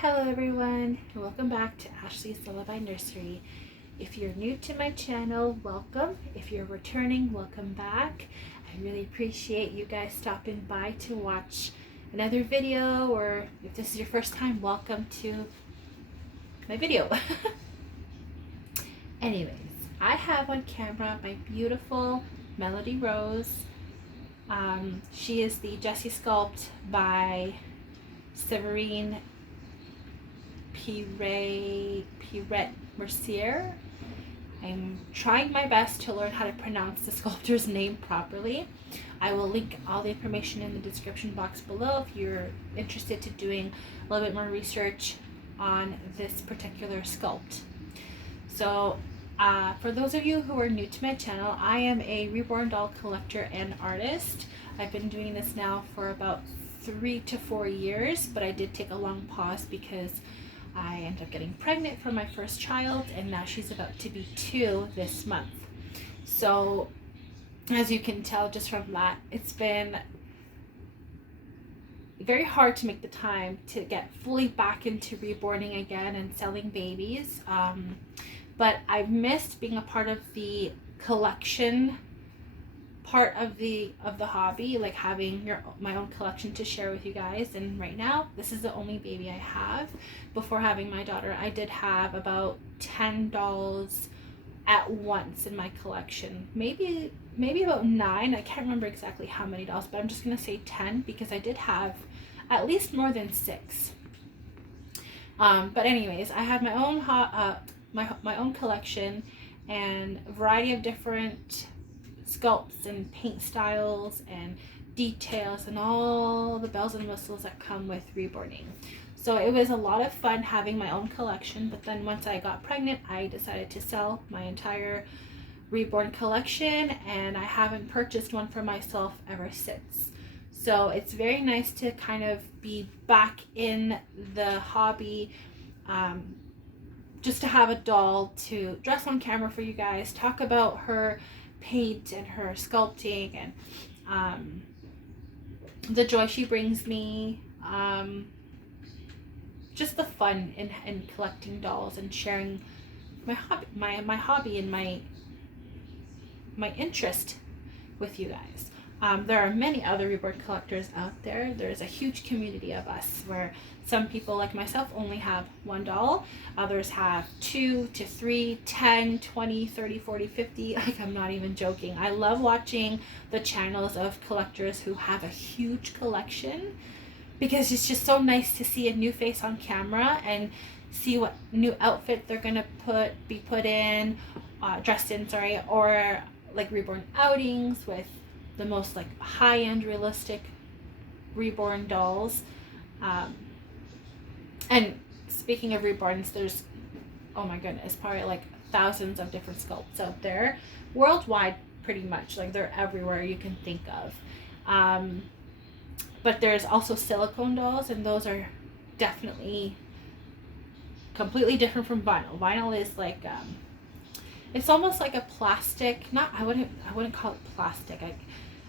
Hello everyone, and welcome back to Ashley's Lullaby Nursery. If you're new to my channel, welcome. If you're returning, welcome back. I really appreciate you guys stopping by to watch another video, or if this is your first time, welcome to my video. Anyways, I have on camera my beautiful Melody Rose. She is the Jessie sculpt by Severine Piret-Mercier. I'm trying my best to learn how to pronounce the sculptor's name properly. I will link all the information in the description box below if you're interested to doing a little bit more research on this particular sculpt. So for those of you who are new to my channel, I am a reborn doll collector and artist. I've been doing this now for about 3 to 4 years, but I did take a long pause because I ended up getting pregnant for my first child, and now she's about to be 2 this month. So as you can tell just from that, it's been very hard to make the time to get fully back into reborning again and selling babies. But I've missed being a part of the collection part of the hobby, like having my own collection to share with you guys. And right now this is the only baby I have. Before having my daughter, I did have about 10 dolls at once in my collection, maybe about 9. I can't remember exactly how many dolls, but I'm just gonna say 10 because I did have at least more than 6. But anyways, I have my own my own collection and a variety of different sculpts and paint styles and details and all the bells and whistles that come with reborning. So it was a lot of fun having my own collection, but then once I got pregnant, I decided to sell my entire reborn collection, and I haven't purchased one for myself ever since. So it's very nice to kind of be back in the hobby, just to have a doll to dress on camera for you guys, talk about her paint and her sculpting and the joy she brings me, just the fun in collecting dolls and sharing my hobby and my interest with you guys. There are many other reborn collectors out there. There's a huge community of us where some people like myself only have 1 doll. Others have 2 to 3, 10, 20, 30, 40, 50. Like, I'm not even joking. I love watching the channels of collectors who have a huge collection because it's just so nice to see a new face on camera and see what new outfit they're gonna be dressed in, or like reborn outings with the most like high-end realistic reborn dolls. And speaking of reborns, there's, oh my goodness, probably like thousands of different sculpts out there worldwide, pretty much. Like, they're everywhere you can think of. But there's also silicone dolls, and those are definitely completely different from vinyl. Vinyl is like it's almost like a plastic, I wouldn't call it plastic.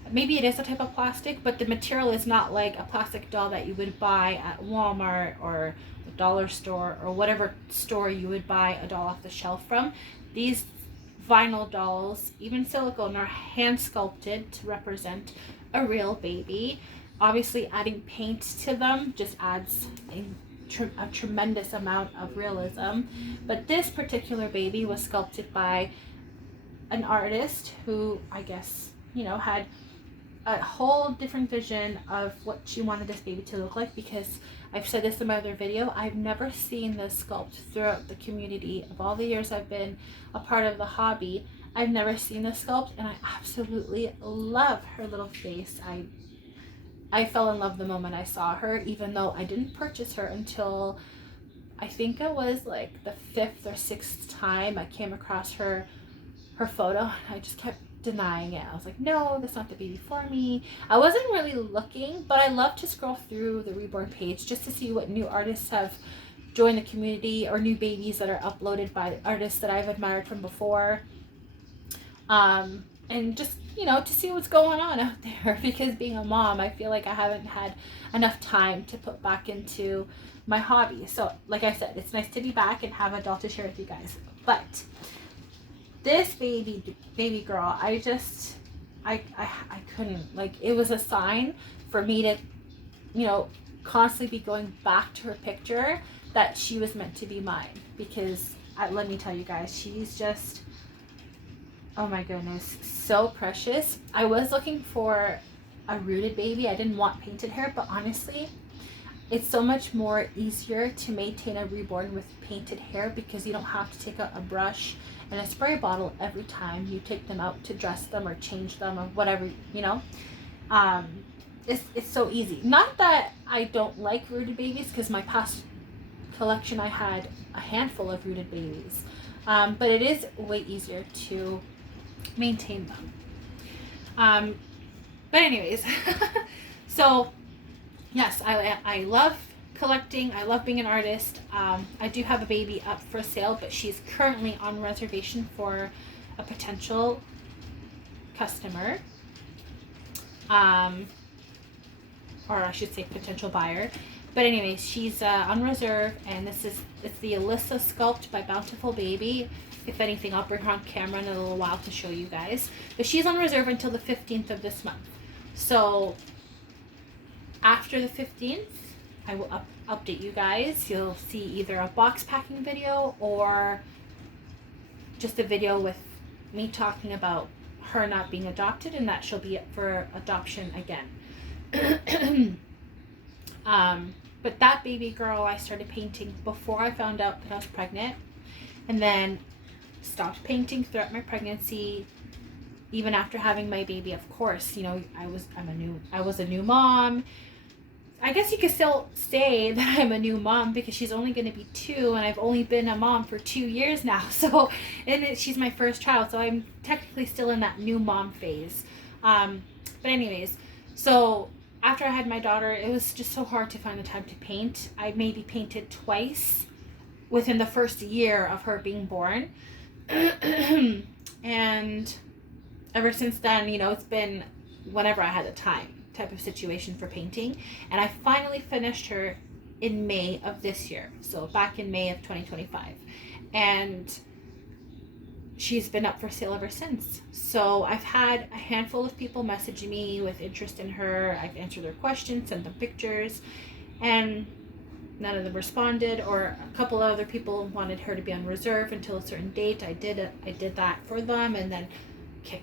Maybe it is a type of plastic, but the material is not like a plastic doll that you would buy at Walmart or the dollar store or whatever store you would buy a doll off the shelf from. These vinyl dolls, even silicone, are hand sculpted to represent a real baby. Obviously, adding paint to them just adds a tremendous amount of realism. But this particular baby was sculpted by an artist who, I guess, had a whole different vision of what she wanted this baby to look like, because I've said this in my other video, I've never seen this sculpt throughout the community. Of all the years I've been a part of the hobby, I've never seen this sculpt, and I absolutely love her little face. I fell in love the moment I saw her, even though I didn't purchase her until I think it was like the 5th or 6th time I came across her photo. I just kept denying it. I was like, no, that's not the baby for me. I wasn't really looking, but I love to scroll through the reborn page just to see what new artists have joined the community, or new babies that are uploaded by artists that I've admired from before. and just, you know, to see what's going on out there, because being a mom, I feel like I haven't had enough time to put back into my hobby. So like I said, it's nice to be back and have a doll to share with you guys. But this baby girl, I couldn't, like, it was a sign for me to, you know, constantly be going back to her picture that she was meant to be mine. Because let me tell you guys, she's just, oh my goodness, so precious. I was looking for a rooted baby. I didn't want painted hair, but honestly, it's so much more easier to maintain a reborn with painted hair, because you don't have to take out a brush and a spray bottle every time you take them out to dress them or change them or whatever, you know. It's so easy. Not that I don't like rooted babies, because my past collection I had a handful of rooted babies, but it is way easier to maintain them. But anyways, so yes, I love collecting. I love being an artist. I do have a baby up for sale, but she's currently on reservation for a potential customer, or I should say potential buyer. But anyways, she's on reserve, and it's the Alyssa Sculpt by Bountiful Baby. If anything, I'll bring her on camera in a little while to show you guys. But she's on reserve until the 15th of this month. So after the 15th, I will update you guys. You'll see either a box packing video or just a video with me talking about her not being adopted, and that she'll be up for adoption again. But that baby girl I started painting before I found out that I was pregnant, and then stopped painting throughout my pregnancy. Even after having my baby, of course, you know, I was a new mom. I guess you could still say that I'm a new mom, because she's only going to be 2, and I've only been a mom for 2 years now. So, and she's my first child, so I'm technically still in that new mom phase. But anyways, so after I had my daughter, it was just so hard to find the time to paint. I maybe painted twice within the first year of her being born. And ever since then, you know, it's been whenever I had the time type of situation for painting. And I finally finished her in May of this year. So back in May of 2025. And she's been up for sale ever since. So I've had a handful of people message me with interest in her. I've answered their questions, sent them pictures, and none of them responded. Or a couple of other people wanted her to be on reserve until a certain date. I did that for them, and then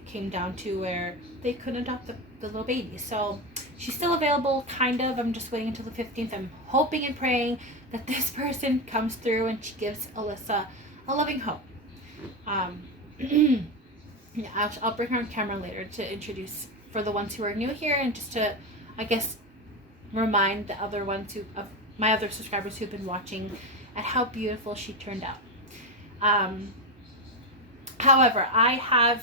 came down to where they couldn't adopt the little baby. So she's still available, kind of. I'm just waiting until the 15th. I'm hoping and praying that this person comes through and she gives Alyssa a loving home. Yeah, I'll bring her on camera later to introduce for the ones who are new here, and just to, I guess, remind the other ones of my other subscribers who've been watching at how beautiful she turned out. However, I have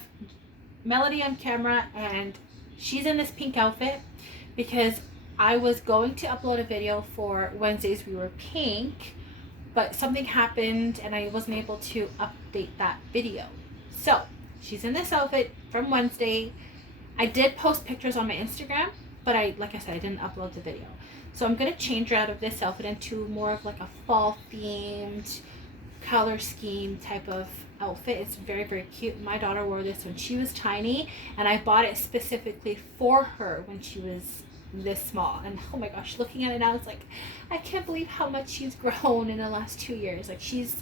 Melody on camera, and she's in this pink outfit because I was going to upload a video for Wednesdays We Were Pink, but something happened and I wasn't able to update that video. So she's in this outfit from Wednesday. I did post pictures on my Instagram, but like I said, I didn't upload the video. So I'm going to change her out of this outfit into more of like a fall themed color scheme type of outfit. It's very, very cute. My daughter wore this when she was tiny, and I bought it specifically for her when she was this small. And oh my gosh, looking at it now, it's like, I can't believe how much she's grown in the last 2 years. Like, she's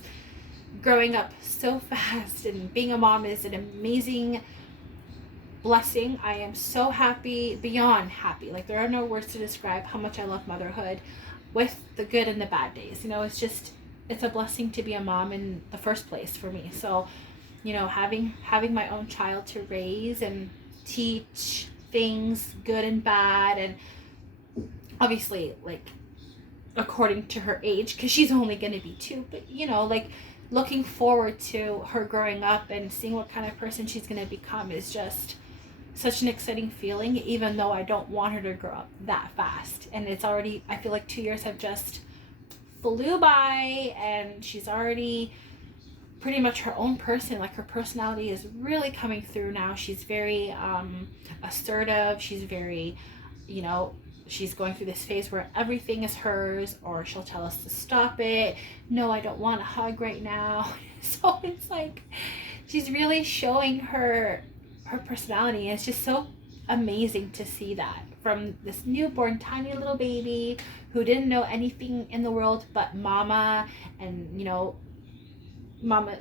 growing up so fast, and being a mom is an amazing blessing. I am so happy, beyond happy. Like, there are no words to describe how much I love motherhood, with the good and the bad days. You know, it's a blessing to be a mom in the first place for me. So, you know, having my own child to raise and teach things good and bad, and obviously, like, according to her age, because she's only going to be 2, but, you know, like, looking forward to her growing up and seeing what kind of person she's going to become is just such an exciting feeling, even though I don't want her to grow up that fast. And it's already, I feel like 2 years have just flew by, and she's already pretty much her own person. Like her personality is really coming through now. She's very assertive. She's very, you know, she's going through this phase where everything is hers, or she'll tell us to stop it. No, I don't want a hug right now. So it's like she's really showing her personality. It's just so amazing to see that from this newborn tiny little baby who didn't know anything in the world but mama, and you know, mama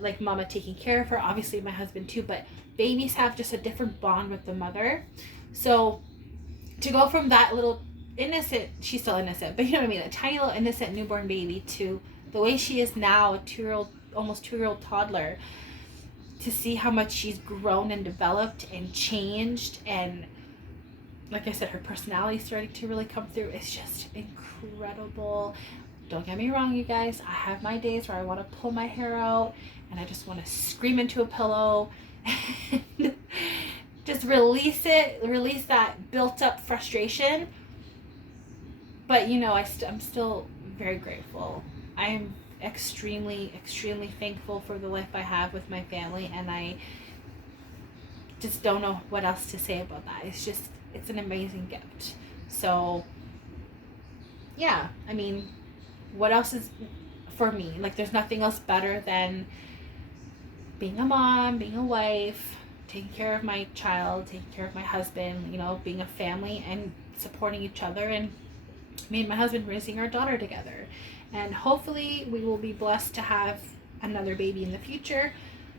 taking care of her, obviously my husband too, but babies have just a different bond with the mother. So to go from that little innocent, she's still innocent, but you know what I mean, a tiny little innocent newborn baby to the way she is now, a 2-year-old, almost 2-year-old toddler, to see how much she's grown and developed and changed, and like I said, her personality starting to really come through. It's just incredible. Don't get me wrong, you guys, I have my days where I want to pull my hair out and I just want to scream into a pillow and just release that built up frustration. But you know, I'm still very grateful. I am extremely thankful for the life I have with my family, and I just don't know what else to say about that. It's an amazing gift. So yeah, I mean, what else is for me? Like, there's nothing else better than being a mom, being a wife, taking care of my child, taking care of my husband, you know, being a family and supporting each other, and me and my husband raising our daughter together. And hopefully we will be blessed to have another baby in the future.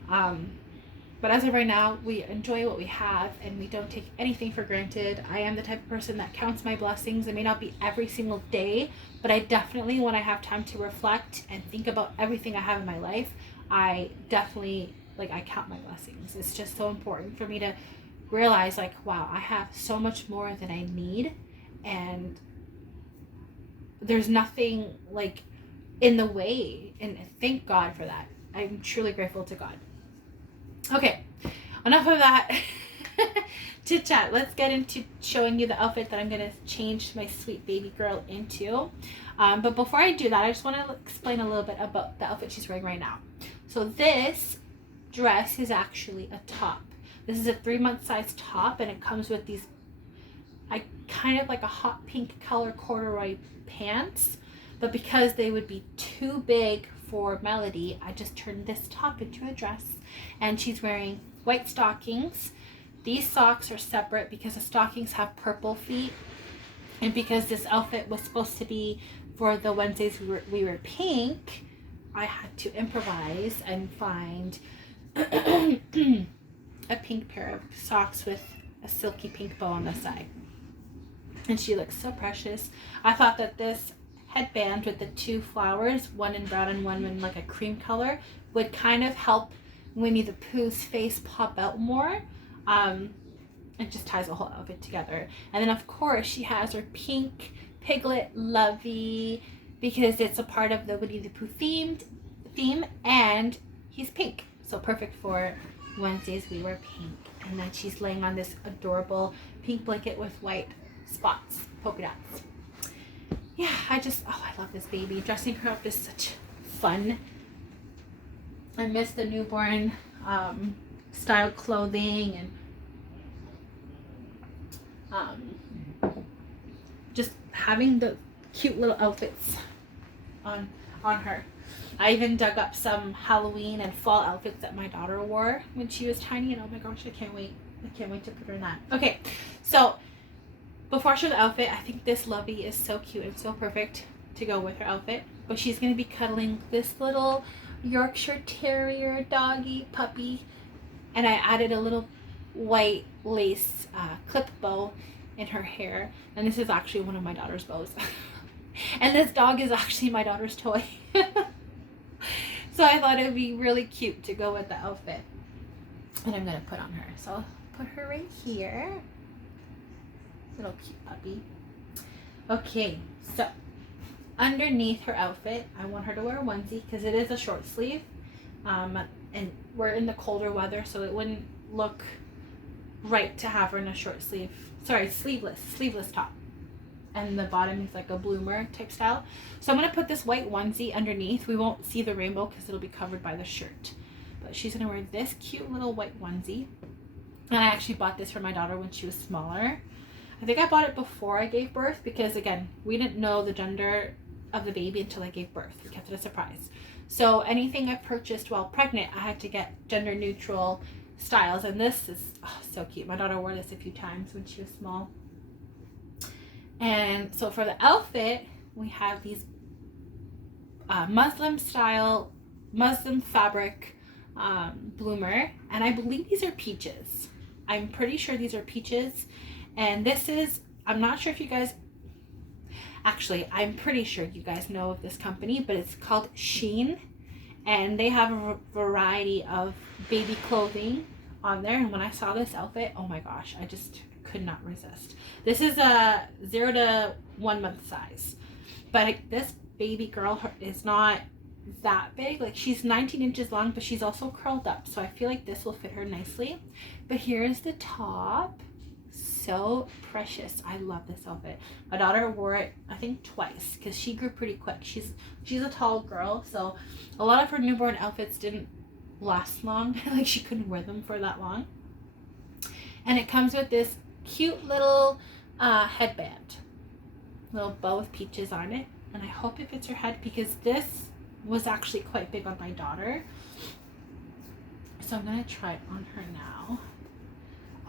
But as of right now, we enjoy what we have and we don't take anything for granted. I am the type of person that counts my blessings. It may not be every single day, but I definitely, when I have time to reflect and think about everything I have in my life, I definitely, I count my blessings. It's just so important for me to realize, wow, I have so much more than I need, and there's nothing in the way, and thank God for that. I'm truly grateful to God. Okay, enough of that chit chat. Let's get into showing you the outfit that I'm going to change my sweet baby girl into. But before I do that, I just want to explain a little bit about the outfit she's wearing right now. So this dress is actually a top. This is a 3-month size top, and it comes with these kind of like a hot pink color corduroy pants, but because they would be too big for Melody, I just turned this top into a dress, and she's wearing white stockings. These socks are separate because the stockings have purple feet, and because this outfit was supposed to be for the Wednesdays we were pink, I had to improvise and find a pink pair of socks with a silky pink bow on the side. And she looks so precious. I thought that this headband with the 2 flowers, one in brown and one in like a cream color, would kind of help Winnie the Pooh's face pop out more. It just ties the whole outfit together. And then of course she has her pink piglet Lovey, because it's a part of the Winnie the Pooh theme, and he's pink, so perfect for Wednesdays we wear pink. And then she's laying on this adorable pink blanket with white spots, polka dots. Yeah, I love this baby. Dressing her up is such fun. I miss the newborn style clothing, and just having the cute little outfits on her. I even dug up some Halloween and fall outfits that my daughter wore when she was tiny, and oh my gosh, I can't wait to put her in that. Okay, so before I show the outfit, I think this Lovey is so cute and so perfect to go with her outfit. But she's going to be cuddling this little Yorkshire Terrier doggy puppy. And I added a little white lace clip bow in her hair. And this is actually one of my daughter's bows. And this dog is actually my daughter's toy. So I thought it would be really cute to go with the outfit. And I'm going to put on her. So I'll put her right here. Little cute puppy. Okay, so underneath her outfit, I want her to wear a onesie because it is a short sleeve, and we're in the colder weather, so it wouldn't look right to have her in a sleeveless top, and the bottom is like a bloomer type style. So I'm going to put this white onesie underneath. We won't see the rainbow because it'll be covered by the shirt. but she's gonna wear this cute little white onesie. And I actually bought this for my daughter when she was smaller. I think I bought it before I gave birth because, again, we didn't know the gender of the baby until I gave birth. We kept it a surprise. So anything I purchased while pregnant, I had to get gender neutral styles. And this is so cute. My daughter wore this a few times when she was small. And so for the outfit, we have these Muslim fabric bloomer. And I believe these are peaches. I'm pretty sure these are peaches. And this is, I'm not sure if you guys, actually, I'm pretty sure you guys know of this company, but it's called Shein. And they have a variety of baby clothing on there. And when I saw this outfit, oh my gosh, I just could not resist. This is a 0 to 1 month size. But this baby girl is not that big. Like, she's 19 inches long, but she's also curled up. So I feel like this will fit her nicely. But here's the top. So precious. I love this outfit. My daughter wore it, I think, twice because she grew pretty quick. She's a tall girl, so a lot of her newborn outfits didn't last long. Like, she couldn't wear them for that long. And it comes with this cute little headband, little bow with peaches on it, and I hope it fits her head because this was actually quite big on my daughter. So I'm gonna try it on her now.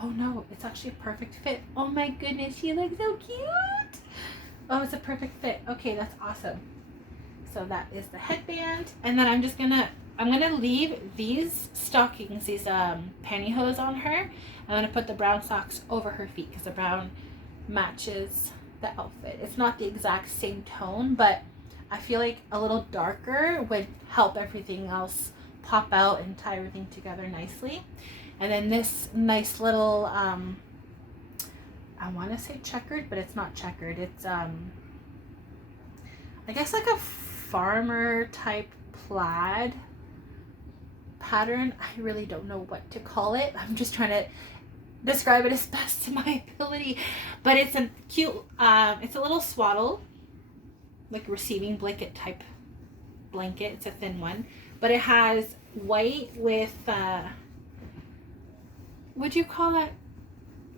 Oh no, it's actually a perfect fit. Oh my goodness, she looks so cute. Oh, it's a perfect fit. Okay, that's awesome. So that is the headband. And then I'm gonna leave these stockings, these pantyhose on her. I'm gonna put the brown socks over her feet because the brown matches the outfit. It's not the exact same tone, but I feel like a little darker would help everything else pop out and tie everything together nicely. And then this nice little, I want to say checkered, but it's not checkered. It's, I guess like a farmer type plaid pattern. I really don't know what to call it. I'm just trying to describe it as best to my ability. But it's a cute, it's a little swaddle, like receiving blanket type blanket. It's a thin one. But it has white with, would you call that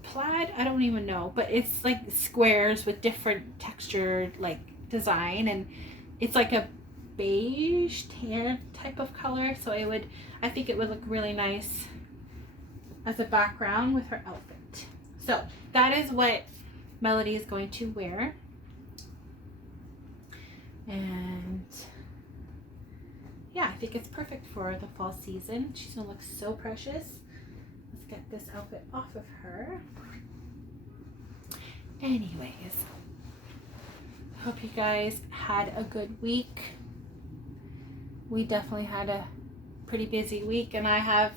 plaid? I don't even know, but it's like squares with different textured like design, and it's like a beige tan type of color, so I think it would look really nice as a background with her outfit. So that is what Melody is going to wear. And yeah, I think it's perfect for the fall season. She's gonna look so precious. Let's get this outfit off of her. Anyways, hope you guys had a good week. We definitely had a pretty busy week, and I have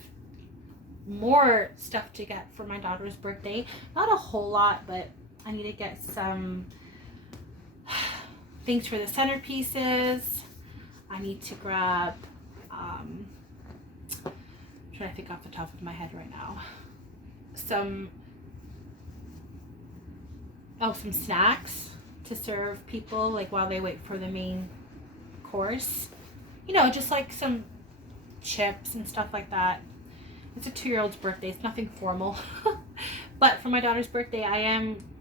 more stuff to get for my daughter's birthday. Not a whole lot, but I need to get some things for the centerpieces. I need to grab, I'm trying to think off the top of my head right now, some snacks to serve people like while they wait for the main course. You know, just like some chips and stuff like that. It's a 2-year-old's birthday. It's nothing formal. But for my daughter's birthday,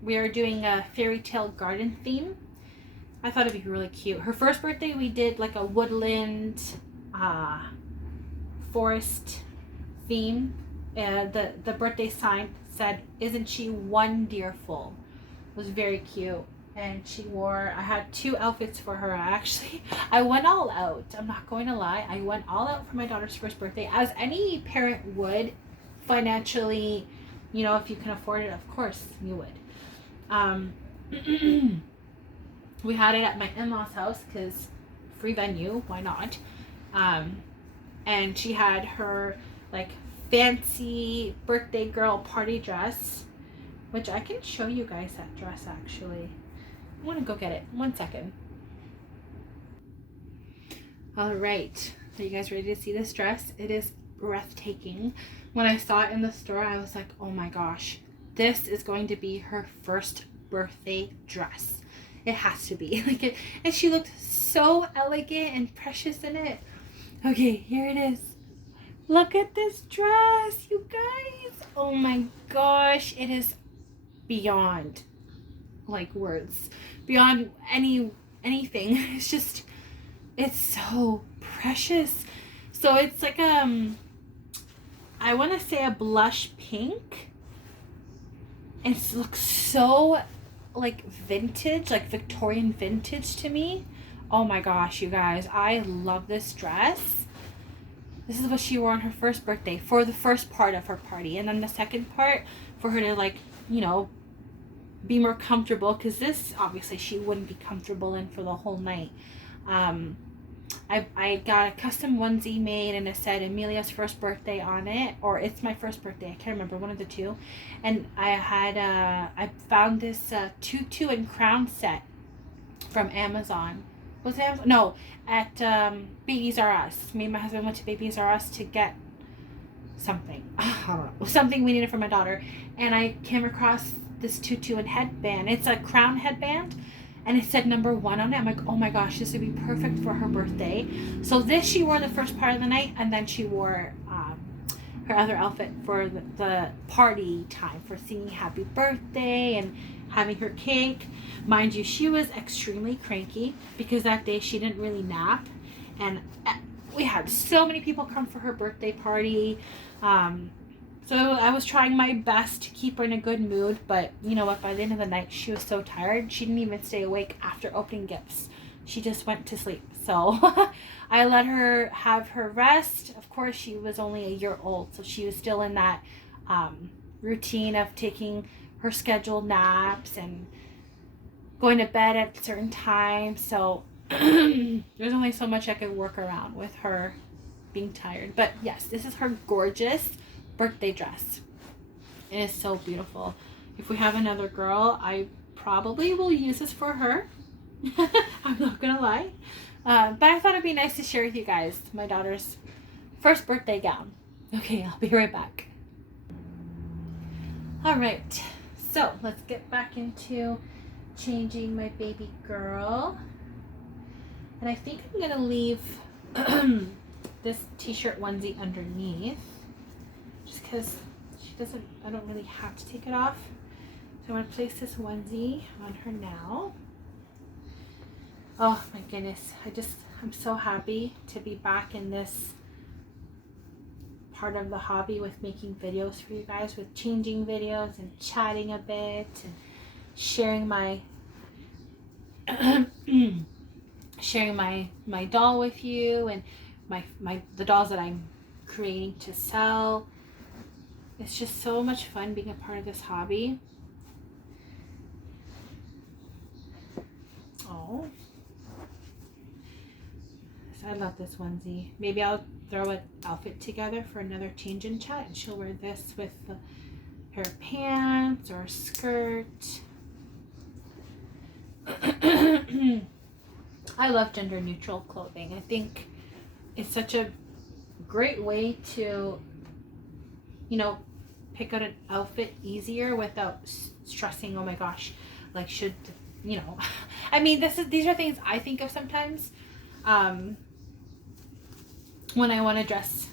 we are doing a fairy tale garden theme. I thought it'd be really cute. Her first birthday, we did like a woodland, forest theme. The birthday sign said, "Isn't she wonderful?" It was very cute. And I had 2 outfits for her. I went all out. I'm not going to lie. I went all out for my daughter's first birthday, as any parent would financially, you know, if you can afford it, of course you would. We had it at my in-laws' house because free venue, why not? And she had her like fancy birthday girl party dress, which I can show you guys that dress actually. I want to go get it. 1 second. All right. Are you guys ready to see this dress? It is breathtaking. When I saw it in the store, I was like, oh my gosh, this is going to be her first birthday dress. It has to be. Like it, and she looked so elegant and precious in it. Okay, here it is. Look at this dress, you guys. Oh my gosh, it is beyond like words, beyond anything. It's just, it's so precious. So it's like I want to say a blush pink. It looks so like vintage, like Victorian vintage to me. Oh my gosh, you guys, I love this dress. This is what she wore on her first birthday for the first part of her party, and then the second part for her to, like, you know, be more comfortable, because this obviously she wouldn't be comfortable in for the whole night. I got a custom onesie made, and it said Amelia's first birthday on it, or it's my first birthday, I can't remember, one of the two. And I found this tutu and crown set from Amazon. Was it Amazon? No, at Babies R Us. Me and my husband went to Babies R Us to get something. I don't know, something we needed for my daughter, and I came across this tutu and headband. It's a crown headband, and it said #1 on it. I'm like, oh my gosh, this would be perfect for her birthday. So this she wore the first part of the night, and then she wore her other outfit for the party time, for singing happy birthday and having her cake. Mind you, she was extremely cranky because that day she didn't really nap, and we had so many people come for her birthday party. So I was trying my best to keep her in a good mood, but you know what, by the end of the night she was so tired she didn't even stay awake after opening gifts. She just went to sleep. So I let her have her rest. Of course, she was only a year old, so she was still in that routine of taking her scheduled naps and going to bed at certain times. So there's only so much I could work around with her being tired. But yes, this is her gorgeous birthday dress. It is so beautiful. If we have another girl, I probably will use this for her. I'm not gonna lie. But I thought it'd be nice to share with you guys my daughter's first birthday gown. Okay, I'll be right back. Alright, so let's get back into changing my baby girl. And I think I'm gonna leave this t-shirt onesie underneath, just because I don't really have to take it off. So I'm gonna place this onesie on her now. Oh my goodness, I'm so happy to be back in this part of the hobby with making videos for you guys, with changing videos and chatting a bit and sharing my sharing my doll with you, and the dolls that I'm creating to sell. It's just so much fun being a part of this hobby. Oh, I love this onesie. Maybe I'll throw an outfit together for another change in chat, and she'll wear this with a pair of pants or a skirt. I love gender neutral clothing. I think it's such a great way to, you know, pick out an outfit easier without stressing, oh my gosh, like, should, you know, I mean, these are things I think of sometimes when I want to dress.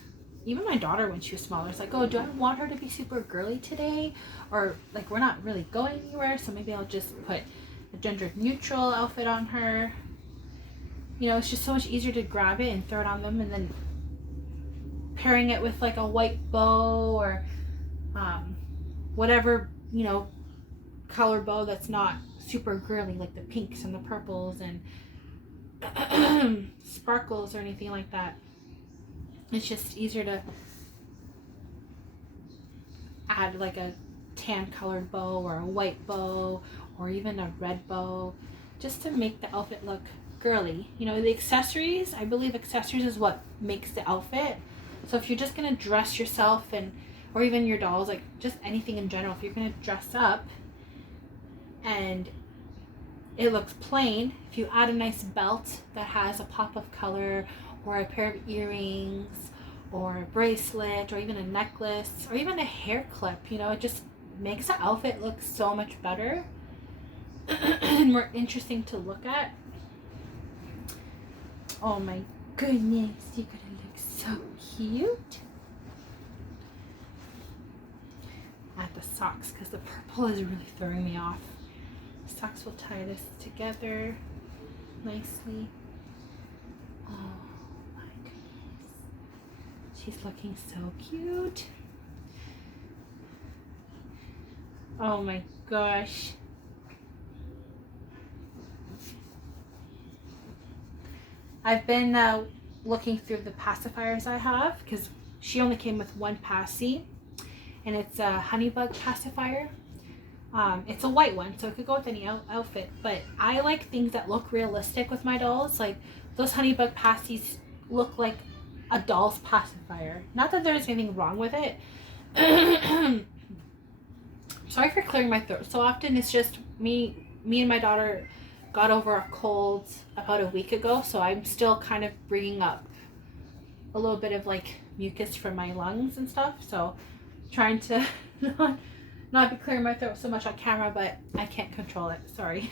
Even my daughter, when she was smaller, it's like, oh, do I want her to be super girly today? Or like, we're not really going anywhere, so maybe I'll just put a gender neutral outfit on her. You know, it's just so much easier to grab it and throw it on them, and then pairing it with like a white bow or whatever, you know, color bow that's not super girly, like the pinks and the purples and sparkles or anything like that. It's just easier to add like a tan colored bow or a white bow or even a red bow, just to make the outfit look girly. You know, the accessories, I believe accessories is what makes the outfit. So if you're just gonna dress yourself, and or even your dolls, like just anything in general, if you're gonna dress up and it looks plain, if you add a nice belt that has a pop of color, or a pair of earrings, or a bracelet, or even a necklace, or even a hair clip, you know, it just makes the outfit look so much better and more interesting to look at. Oh my goodness, you're gonna look so cute. at the socks because the purple is really throwing me off. The socks will tie this together nicely. Oh my goodness. She's looking so cute. Oh my gosh. I've been looking through the pacifiers I have because she only came with one passy, and it's a honeybug pacifier. It's a white one, so it could go with any outfit, but I like things that look realistic with my dolls. Like those honeybug passies look like a doll's pacifier. Not that there's anything wrong with it. Sorry for clearing my throat so often. It's just me and my daughter got over a cold about a week ago, so I'm still kind of bringing up a little bit of like mucus from my lungs and stuff, so trying to not be clearing my throat so much on camera, but I can't control it, sorry.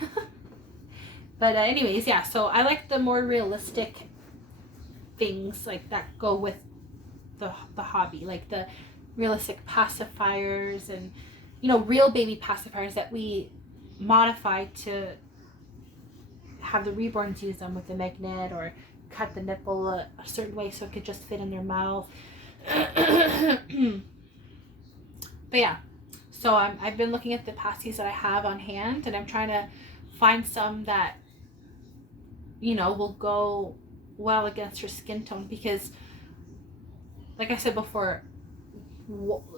But anyways, yeah, so I like the more realistic things like that go with the hobby, like the realistic pacifiers and, you know, real baby pacifiers that we modify to have the reborns use them with the magnet, or cut the nipple a certain way so it could just fit in their mouth. But yeah, so I've been looking at the passies that I have on hand, and I'm trying to find some that, you know, will go well against her skin tone, because like I said before,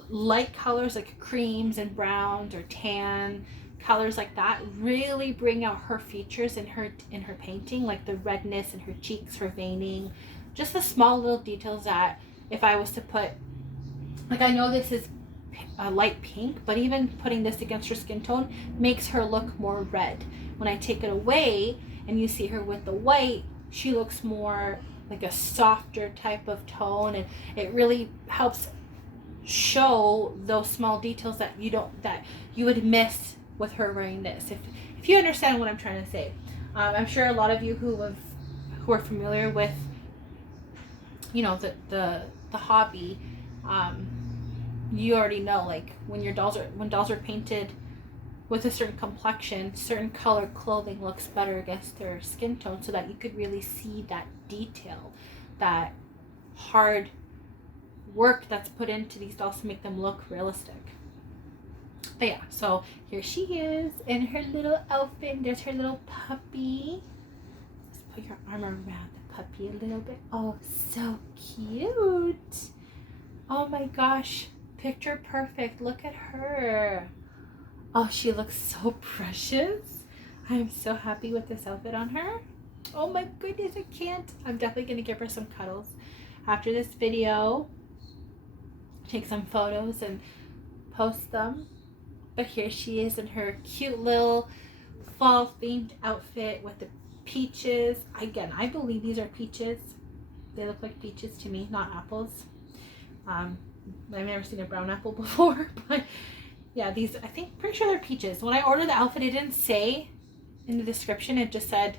light colors like creams and browns or tan colors like that really bring out her features in her painting, like the redness in her cheeks, her veining, just the small little details that if I was to put, like, I know this is a light pink, but even putting this against her skin tone makes her look more red. When I take it away and you see her with the white, she looks more like a softer type of tone, and it really helps show those small details that you would miss with her wearing this, if you understand what I'm trying to say. I'm sure a lot of you who are familiar with, you know, the hobby, you already know, like when dolls are painted with a certain complexion, certain color clothing looks better against their skin tone, so that you could really see that detail, that hard work that's put into these dolls to make them look realistic. But yeah, so here she is in her little outfit. There's her little puppy. Just put your arm around the puppy a little bit. Oh, so cute. Oh my gosh, picture perfect. Look at her. Oh, she looks so precious. I am so happy with this outfit on her. Oh my goodness, I can't. I'm definitely going to give her some cuddles after this video. Take some photos and post them. But here she is in her cute little fall themed outfit with the peaches. Again, I believe these are peaches. They look like peaches to me, not apples. I've never seen a brown apple before, but yeah, these, I think, pretty sure they're peaches. When I ordered the outfit, it didn't say in the description, it just said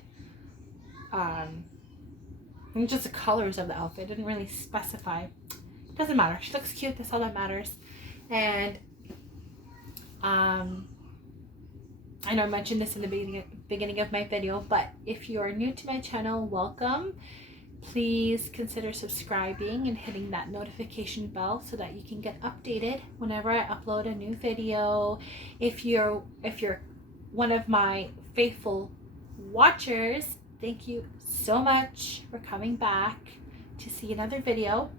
just the colors of the outfit. It didn't really specify. It doesn't matter. She looks cute. That's all that matters. And I know I mentioned this in the beginning of my video, but if you are new to my channel, welcome. Please consider subscribing and hitting that notification bell so that you can get updated whenever I upload a new video. If you're one of my faithful watchers, thank you so much for coming back to see another video.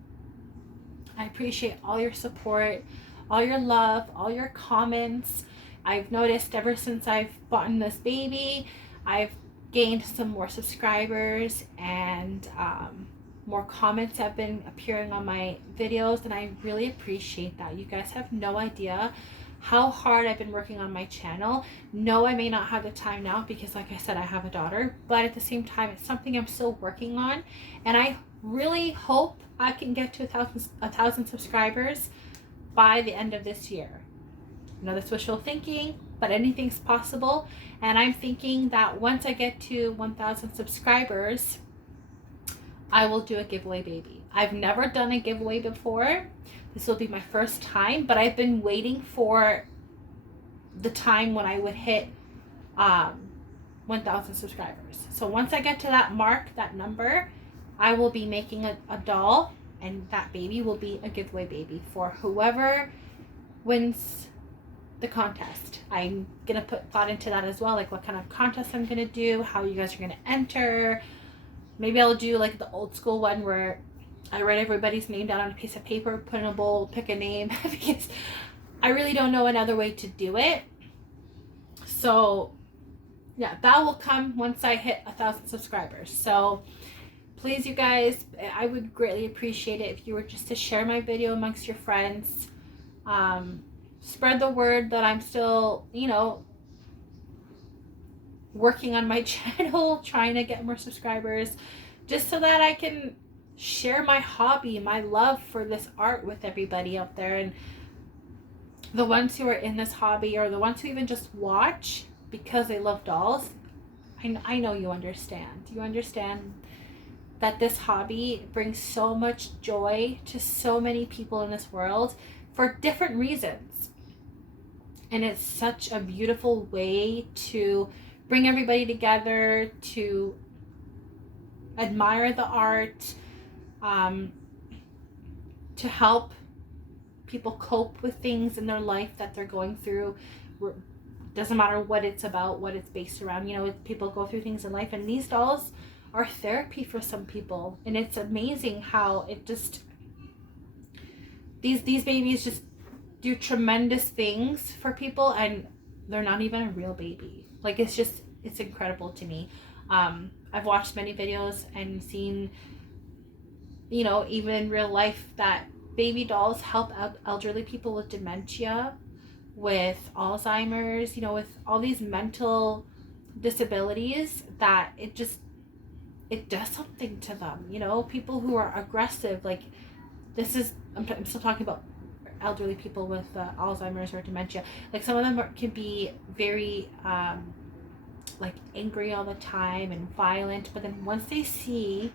I appreciate all your support, all your love, all your comments. I've noticed ever since I've bought this baby, I've gained some more subscribers, and more comments have been appearing on my videos, and I really appreciate that. You guys have no idea how hard I've been working on my channel. No, I may not have the time now because, like I said, I have a daughter, but at the same time, it's something I'm still working on, and I really hope I can get to 1,000 subscribers by the end of this year. I know that's wishful thinking, but anything's possible. And I'm thinking that once I get to 1,000 subscribers, I will do a giveaway baby. I've never done a giveaway before. This will be my first time, but I've been waiting for the time when I would hit 1,000 subscribers. So once I get to that mark, that number, I will be making a doll, and that baby will be a giveaway baby for whoever wins the contest. I'm gonna put thought into that as well, like what kind of contest I'm gonna do, how you guys are gonna enter. Maybe I'll do like the old school one where I write everybody's name down on a piece of paper, put in a bowl, pick a name, because I really don't know another way to do it. So yeah, that will come once I hit 1,000 subscribers. So please, you guys, I would greatly appreciate it if you were just to share my video amongst your friends. Spread the word that I'm still, you know, working on my channel, trying to get more subscribers, just so that I can share my hobby, my love for this art with everybody out there. And the ones who are in this hobby, or the ones who even just watch because they love dolls, I know you understand. You understand that this hobby brings so much joy to so many people in this world for different reasons. And it's such a beautiful way to bring everybody together, to admire the art, to help people cope with things in their life that they're going through. Doesn't matter what it's about, what it's based around. You know, people go through things in life, and these dolls are therapy for some people. And it's amazing how it just, these babies just do tremendous things for people, and they're not even a real baby. Like, it's incredible to me. I've watched many videos and seen, you know, even in real life, that baby dolls help elderly people with dementia, with Alzheimer's, you know, with all these mental disabilities, that it does something to them. You know, people who are aggressive, like, I'm still talking about elderly people with Alzheimer's or dementia. Like, some of them can be very like angry all the time and violent, but then once they see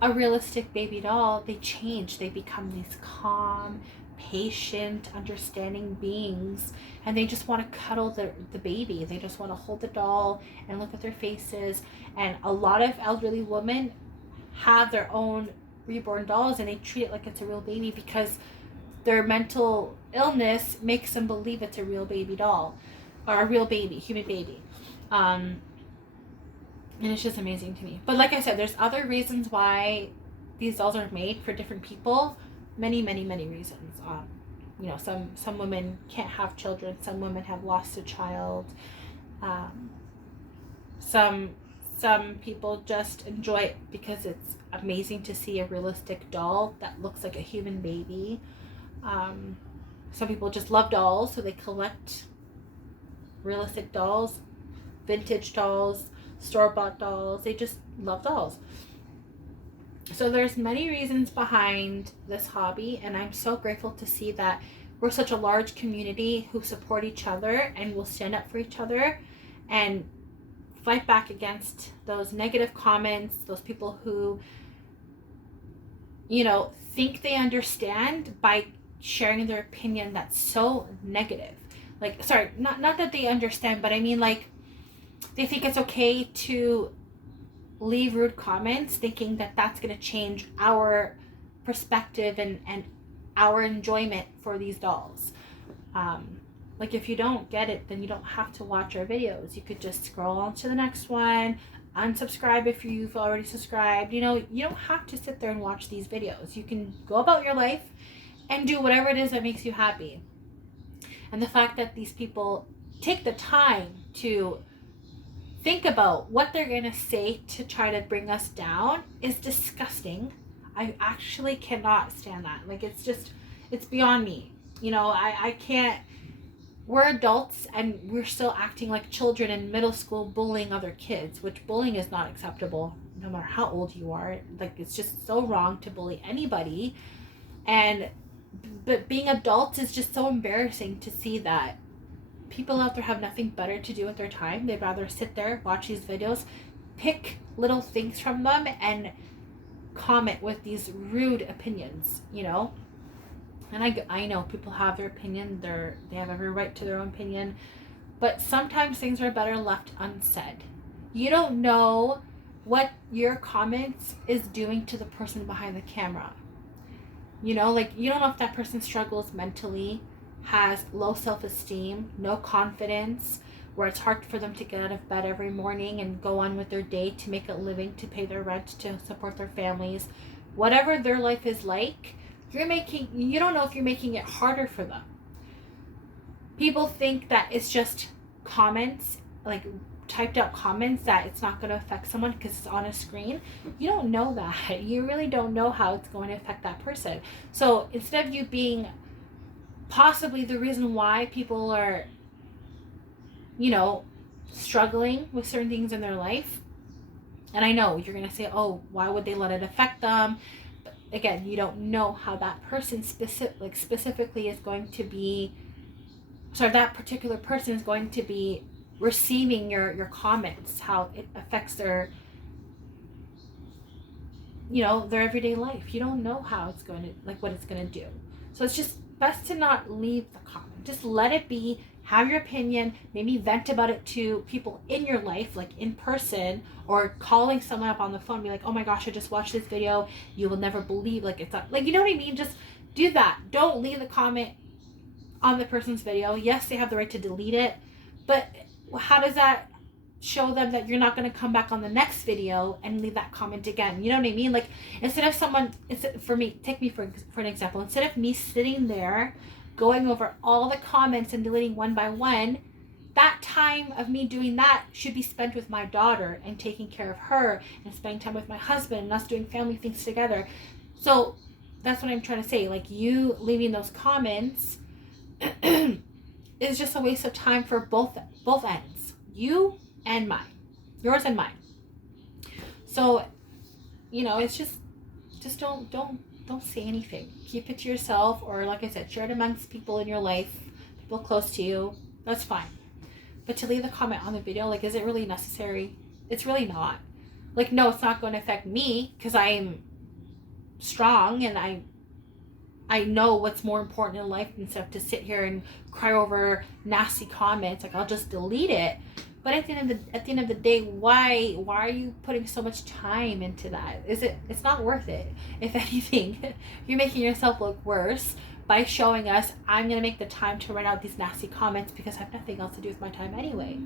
a realistic baby doll, they change. They become these calm, patient, understanding beings, and they just want to cuddle the baby. They just want to hold the doll and look at their faces. And a lot of elderly women have their own reborn dolls, and they treat it like it's a real baby because their mental illness makes them believe it's a real baby doll, or a real baby, human baby. And it's just amazing to me. But like I said, there's other reasons why these dolls are made for different people. Many, many, many reasons. You know, some women can't have children. Some women have lost a child. Some people just enjoy it because it's amazing to see a realistic doll that looks like a human baby. Some people just love dolls, so they collect realistic dolls, vintage dolls, store-bought dolls. They just love dolls. So there's many reasons behind this hobby, and I'm so grateful to see that we're such a large community who support each other and will stand up for each other and fight back against those negative comments, those people who, you know, think they understand by sharing their opinion that's so negative. Like, sorry, not that they understand, but I mean, like, they think it's okay to leave rude comments thinking that that's going to change our perspective and our enjoyment for these dolls. Like, if you don't get it, then you don't have to watch our videos. You could just scroll on to the next one, unsubscribe if you've already subscribed. You know, you don't have to sit there and watch these videos. You can go about your life and do whatever it is that makes you happy. And the fact that these people take the time to think about what they're going to say to try to bring us down is disgusting. I actually cannot stand that. Like, it's beyond me. You know, I can't. We're adults and we're still acting like children in middle school, bullying other kids, which bullying is not acceptable no matter how old you are. Like, it's just so wrong to bully anybody. But being adults is just so embarrassing to see that people out there have nothing better to do with their time. They'd rather sit there, watch these videos, pick little things from them, and comment with these rude opinions, you know. And I know people have their opinion, they have every right to their own opinion, but sometimes things are better left unsaid. You don't know what your comments is doing to the person behind the camera. You know, like, you don't know if that person struggles mentally, has low self-esteem, no confidence, where it's hard for them to get out of bed every morning and go on with their day to make a living, to pay their rent, to support their families. Whatever their life is like, you don't know if you're making it harder for them. People think that it's just comments, like typed out comments, that it's not going to affect someone because it's on a screen. You don't know that. You really don't know how it's going to affect that person. So instead of you being possibly the reason why people are, you know, struggling with certain things in their life, and I know you're going to say, oh, why would they let it affect them? But again, you don't know how that person specifically is going to be, that particular person is going to be receiving your comments, how it affects their, you know, their everyday life. You don't know how it's going to, like, what it's going to do. So it's just best to not leave the comment. Just let it be. Have your opinion. Maybe vent about it to people in your life, like in person, or calling someone up on the phone. Be like, oh my gosh, I just watched this video. You will never believe, like, it's not, like, you know what I mean? Just do that. Don't leave the comment on the person's video. Yes, they have the right to delete it, but how does that show them that you're not going to come back on the next video and leave that comment again? You know what I mean? Like, instead of someone, for me, take me for an example. Instead of me sitting there going over all the comments and deleting one by one, that time of me doing that should be spent with my daughter and taking care of her and spending time with my husband and us doing family things together. So that's what I'm trying to say. Like, you leaving those comments is just a waste of time for both ends, you and mine, yours and mine. So, you know, it's just don't say anything. Keep it to yourself, or like I said, share it amongst people in your life, people close to you. That's fine. But to leave a comment on the video, like, is it really necessary? It's really not. Like, no, it's not going to affect me because I'm strong and I know what's more important in life than stuff to sit here and cry over nasty comments. Like, I'll just delete it. But at the end of the day, why are you putting so much time into that? It's not worth it. If anything, you're making yourself look worse by showing us, I'm going to make the time to write out these nasty comments because I have nothing else to do with my time anyway.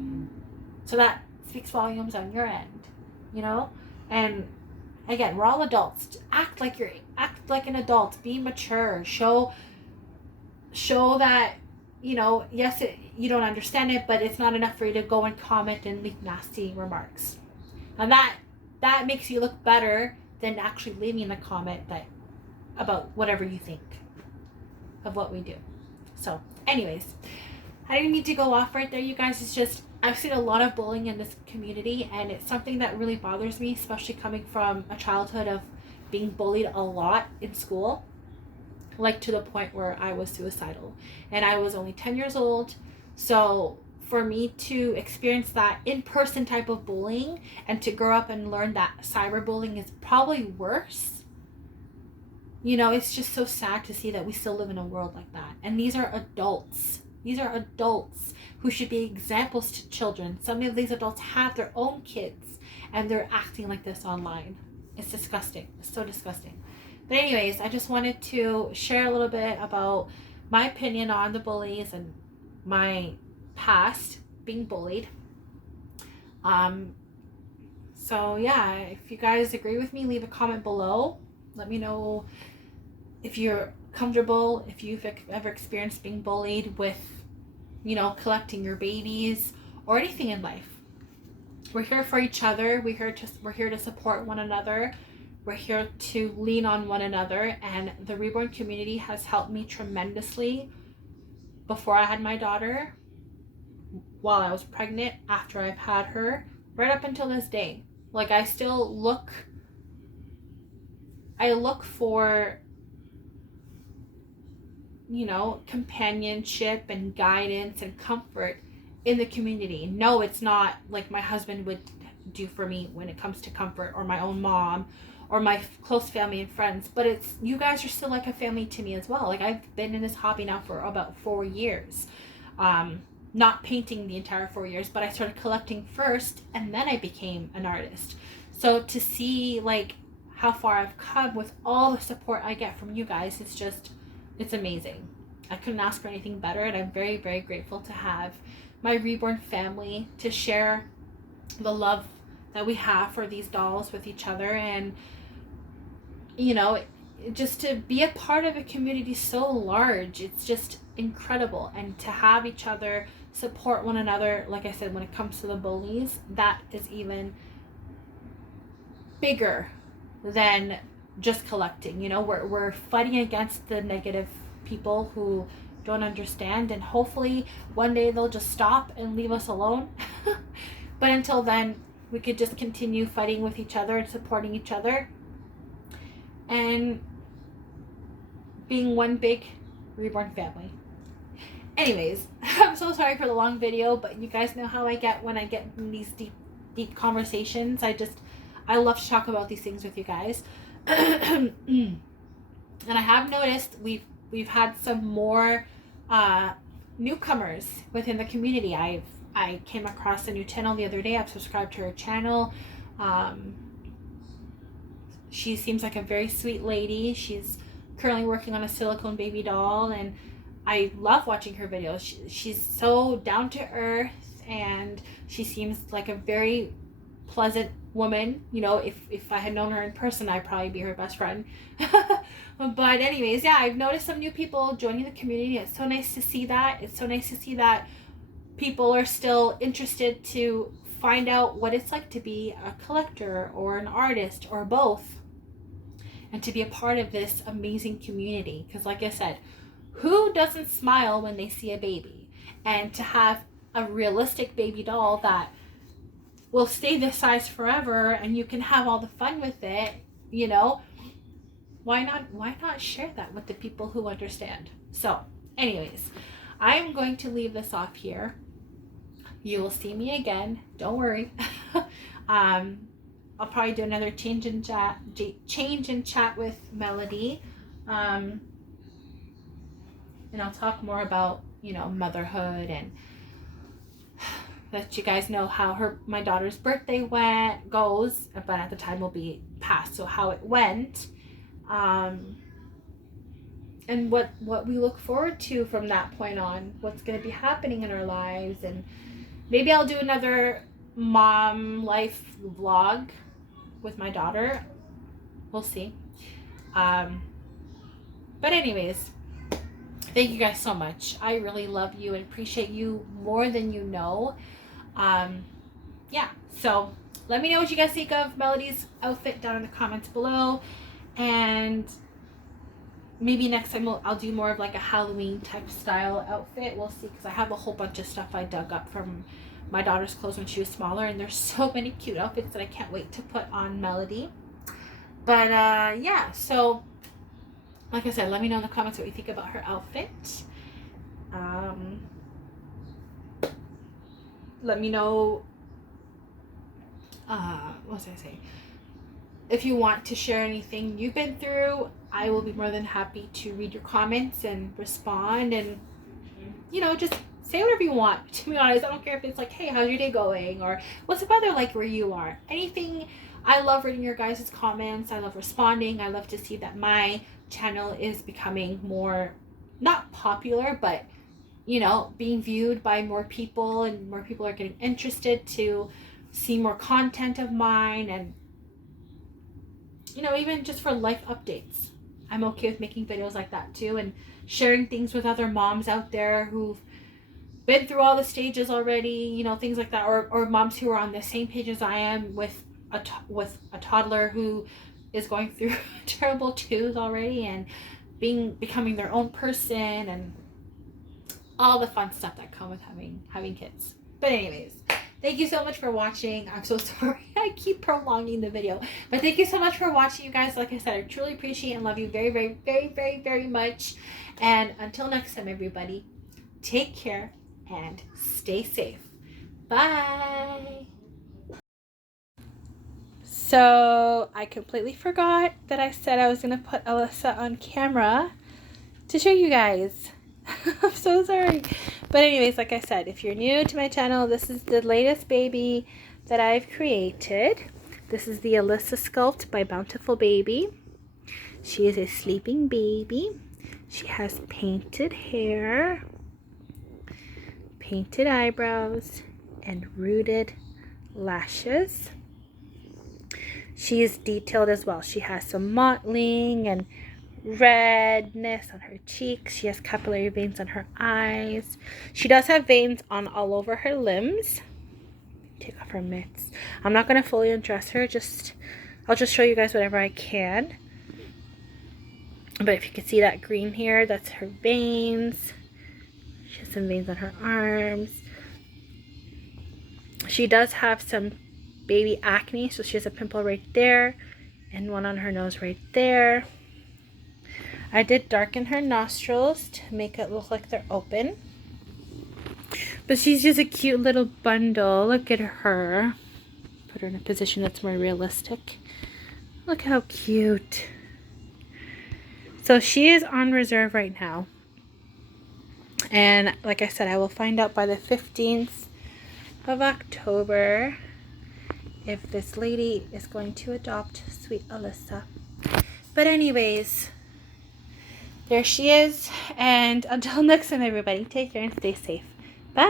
So that speaks volumes on your end, you know? And again, we're all adults. Act like an adult. Be mature. Show that, you know, yes, you don't understand it, but it's not enough for you to go and comment and leave nasty remarks. And that makes you look better than actually leaving a comment about whatever you think of what we do. So anyways, I didn't mean to go off right there, you guys. It's just, I've seen a lot of bullying in this community, and it's something that really bothers me, especially coming from a childhood of being bullied a lot in school, like to the point where I was suicidal. And I was only 10 years old. So for me to experience that in-person type of bullying and to grow up and learn that cyberbullying is probably worse, you know, it's just so sad to see that we still live in a world like that. And these are adults. These are adults who should be examples to children. Some of these adults have their own kids and they're acting like this online. It's disgusting. It's so disgusting. But anyways, I just wanted to share a little bit about my opinion on the bullies and my past being bullied. So yeah, if you guys agree with me, leave a comment below. Let me know if you're comfortable, if you've ever experienced being bullied with, you know, collecting your babies or anything in life. We're here for each other. We're here to support one another. We're here to lean on one another, and the reborn community has helped me tremendously before I had my daughter, while I was pregnant, after I've had her, right up until this day. Like, I look for, you know, companionship and guidance and comfort in the community. No, it's not like my husband would do for me when it comes to comfort, or my own mom, or my close family and friends, but it's, you guys are still like a family to me as well. Like, I've been in this hobby now for about 4 years. Not painting the entire 4 years, but I started collecting first and then I became an artist. So to see like how far I've come with all the support I get from you guys, it's amazing. I couldn't ask for anything better, and I'm very, very grateful to have my reborn family to share the love that we have for these dolls with each other, and just to be a part of a community so large. It's just incredible, and to have each other support one another. Like I said, when it comes to the bullies, that is even bigger than just collecting. We're fighting against the negative people who don't understand, and hopefully one day they'll just stop and leave us alone. But until then, we could just continue fighting with each other and supporting each other and being one big reborn family. Anyways, I'm so sorry for the long video, but you guys know how I get when I get in these deep conversations. I love to talk about these things with you guys. And I have noticed we've had some more newcomers within the community. I came across a new channel the other day. I've subscribed to her channel. She seems like a very sweet lady. She's currently working on a silicone baby doll, and I love watching her videos. She's so down to earth, and she seems like a very pleasant woman. If I had known her in person, I'd probably be her best friend. But anyways, yeah, I've noticed some new people joining the community. It's so nice to see that. It's so nice to see that people are still interested to find out what it's like to be a collector or an artist or both, and to be a part of this amazing community. Because like I said, who doesn't smile when they see a baby? And to have a realistic baby doll that will stay this size forever and you can have all the fun with it, why not share that with the people who understand? So anyways, I am going to leave this off here. You will see me again, don't worry. I'll probably do another change in chat with Melody, and I'll talk more about motherhood, and let you guys know how my daughter's birthday goes, but at the time will be past, so how it went, and what we look forward to from that point on, what's going to be happening in our lives, and maybe I'll do another mom life vlog with my daughter. We'll see. But anyways, thank you guys so much. I really love you and appreciate you more than you know. Yeah, so let me know what you guys think of Melody's outfit down in the comments below, and maybe next time I'll do more of like a Halloween type style outfit. We'll see, because I have a whole bunch of stuff I dug up from my daughter's clothes when she was smaller, and there's so many cute outfits that I can't wait to put on Melody. But yeah, so like I said, let me know in the comments what you think about her outfit. Let me know what was I saying? If you want to share anything you've been through, I will be more than happy to read your comments and respond, and just say whatever you want. To be honest, I don't care if it's like, hey, how's your day going, or what's the weather like where you are. Anything. I love reading your guys' comments. I love responding. I love to see that my channel is becoming more, not popular, but being viewed by more people, and more people are getting interested to see more content of mine, and even just for life updates. I'm okay with making videos like that too, and sharing things with other moms out there who've been through all the stages already, things like that, or moms who are on the same page as I am with a toddler who is going through terrible twos already, and becoming their own person, and all the fun stuff that come with having kids. But anyways, thank you so much for watching. I'm so sorry I keep prolonging the video, but thank you so much for watching, you guys. Like I said, I truly appreciate and love you very, very, very, very, very much. And until next time, everybody, take care and stay safe. Bye. So I completely forgot that I said I was going to put Alyssa on camera to show you guys. I'm so sorry. But anyways, like I said, if you're new to my channel, this is the latest baby that I've created. This is the Alyssa Sculpt by Bountiful Baby. She is a sleeping baby. She has painted hair, painted eyebrows, and rooted lashes. She is detailed as well. She has some mottling and redness on her cheeks. She has capillary veins on her eyes. She does have veins on all over her limbs. Take off her mitts. I'm not going to fully undress her. I'll just show you guys whatever I can. But if you can see that green here, that's her veins. She has some veins on her arms. She does have some baby acne, so she has a pimple right there and one on her nose right there. I did darken her nostrils to make it look like they're open. But she's just a cute little bundle. Look at her. Put her in a position that's more realistic. Look how cute. So she is on reserve right now. And like I said, I will find out by the 15th of October if this lady is going to adopt sweet Alyssa. But anyways, there she is. And until next time, everybody, take care and stay safe. Bye.